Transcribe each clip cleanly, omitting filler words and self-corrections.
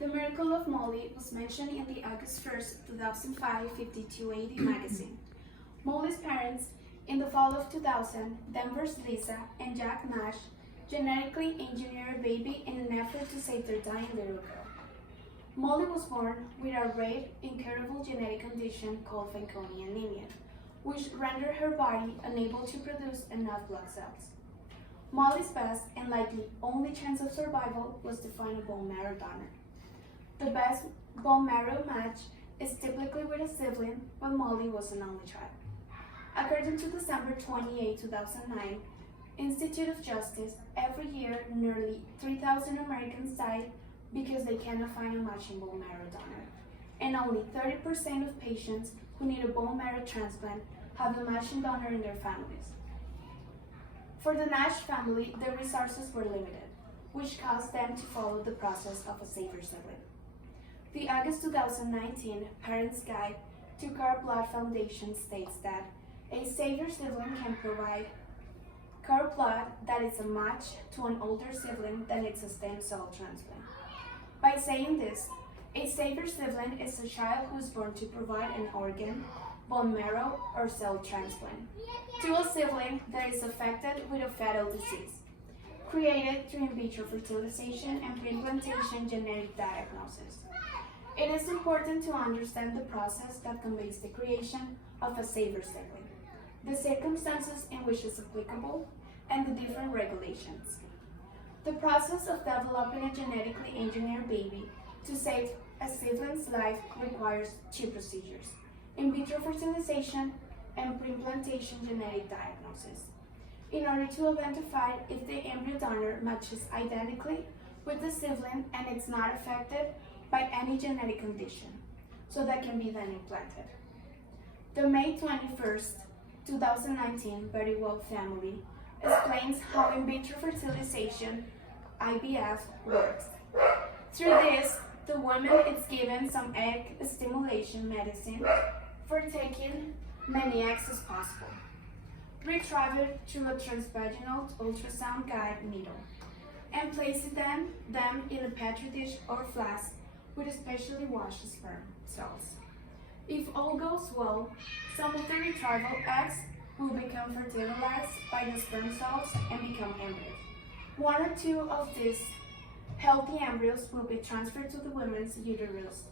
The Miracle of Molly was mentioned in the August 1st, 2005 52 AD magazine. Molly's parents, in the fall of 2000, Denver's Lisa and Jack Nash, genetically engineered a baby in an effort to save their dying little girl. Molly was born with a rare, incurable genetic condition called Fanconi anemia, which rendered her body unable to produce enough blood cells. Molly's best and likely only chance of survival was to find a bone marrow donor. The best bone marrow match is typically with a sibling, but Molly was an only child. According to December 28, 2009, Institute of Justice, every year nearly 3,000 Americans die because they cannot find a matching bone marrow donor, and only 30% of patients who need a bone marrow transplant have a matching donor in their families. For the Nash family, their resources were limited, which caused them to follow the process of a savior sibling. The August 2019 Parents Guide to Cord Blood Foundation states that a savior sibling can provide cord blood that is a match to an older sibling that needs a stem cell transplant. By saying this, a savior sibling is a child who is born to provide an organ, bone marrow, or cell transplant to a sibling that is affected with a fatal disease, created through in vitro fertilization and pre-implantation genetic diagnosis. It is important to understand the process that conveys the creation of a savior sibling, the circumstances in which it is applicable, and the different regulations. The process of developing a genetically engineered baby to save a sibling's life requires two procedures: in vitro fertilization and pre-implantation genetic diagnosis, in order to identify if the embryo donor matches identically with the sibling and it's not affected by any genetic condition, so that can be then implanted. The May 21st, 2019 Very Well family explains how in vitro fertilization, IVF, works. Through this, the woman is given some egg stimulation medicine for taking many eggs as possible, retrieved through a transvaginal ultrasound guide needle, and placing them in a petri dish or flask with specially washed sperm cells. If all goes well, some of the retrieval eggs will become fertilized by the sperm cells and become embryos. One or two of these healthy embryos will be transferred to the woman's uterus.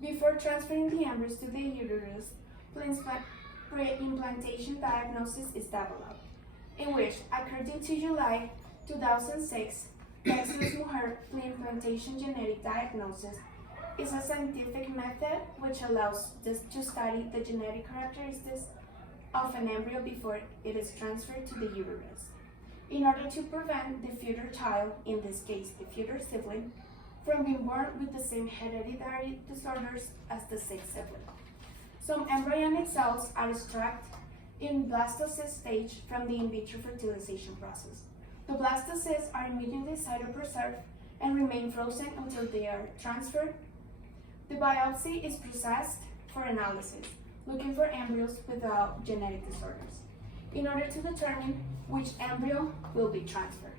Before transferring the embryos to the uterus, pre-implantation diagnosis is developed, in which, according to July 2006, Texas Mujer pre-implantation genetic diagnosis is a scientific method which allows to study the genetic characteristics of an embryo before it is transferred to the uterus, in order to prevent the future child, in this case the future sibling, from being born with the same hereditary disorders as the sick sibling. Some embryonic cells are extracted in blastocyst stage from the in vitro fertilization process. The blastocysts are immediately cytopreserved and remain frozen until they are transferred. The biopsy is processed for analysis, looking for embryos without genetic disorders, in order to determine which embryo will be transferred.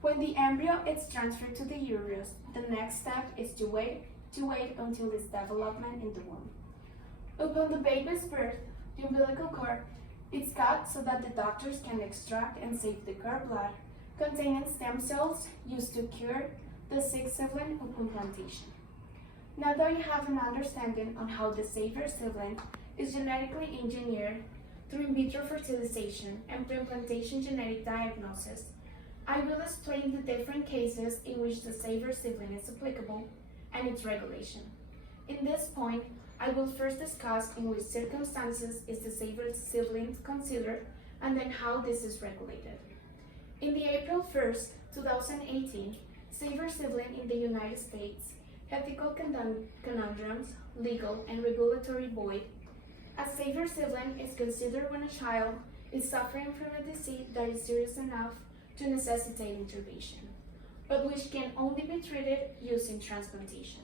When the embryo is transferred to the uterus, the next step is to wait until its development in the womb. Upon the baby's birth, the umbilical cord is cut so that the doctors can extract and save the cord blood containing stem cells used to cure the sick sibling upon implantation. Now that you have an understanding on how the savior sibling is genetically engineered through in vitro fertilization and pre-implantation genetic diagnosis, I will explain the different cases in which the savior sibling is applicable and its regulation. In this point, I will first discuss in which circumstances is the savior sibling considered and then how this is regulated. In the April 1st, 2018, savior sibling in the United States, ethical conundrums, legal and regulatory void. A savior sibling is considered when a child is suffering from a disease that is serious enough to necessitate intervention, but which can only be treated using transplantation.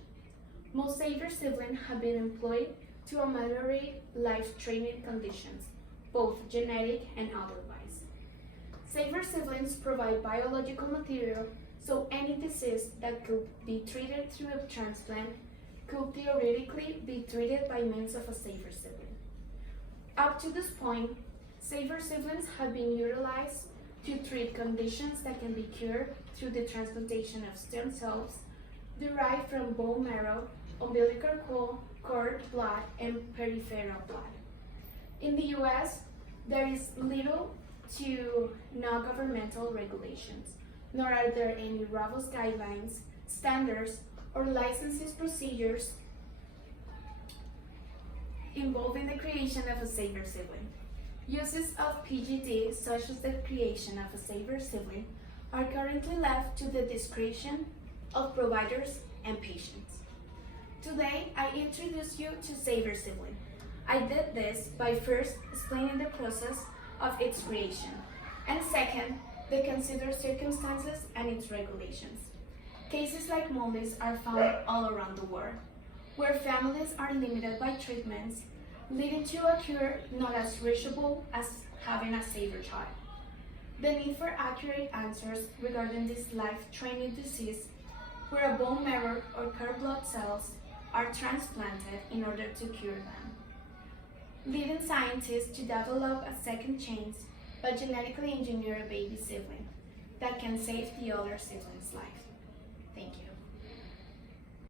Most savior siblings have been employed to ameliorate life-threatening conditions, both genetic and otherwise. Savior siblings provide biological material so any disease that could be treated through a transplant could theoretically be treated by means of a saver sibling. Up to this point, saver siblings have been utilized to treat conditions that can be cured through the transplantation of stem cells derived from bone marrow, umbilical cord blood, and peripheral blood. In the US, there is little to no governmental regulations, nor are there any robust guidelines, standards, or licensing procedures involving the creation of a saver sibling. Uses of PGD, such as the creation of a saver sibling, are currently left to the discretion of providers and patients. Today, I introduce you to saver sibling. I did this by first explaining the process of its creation, and second, the considered circumstances and its regulations. Cases like Molly's are found all around the world, where families are limited by treatments, leading to a cure not as reachable as having a saver child. The need for accurate answers regarding this life-threatening disease, where a bone marrow or cord blood cells are transplanted in order to cure them, leading scientists to develop a second chance by genetically engineer a baby sibling that can save the other sibling's life. Thank you.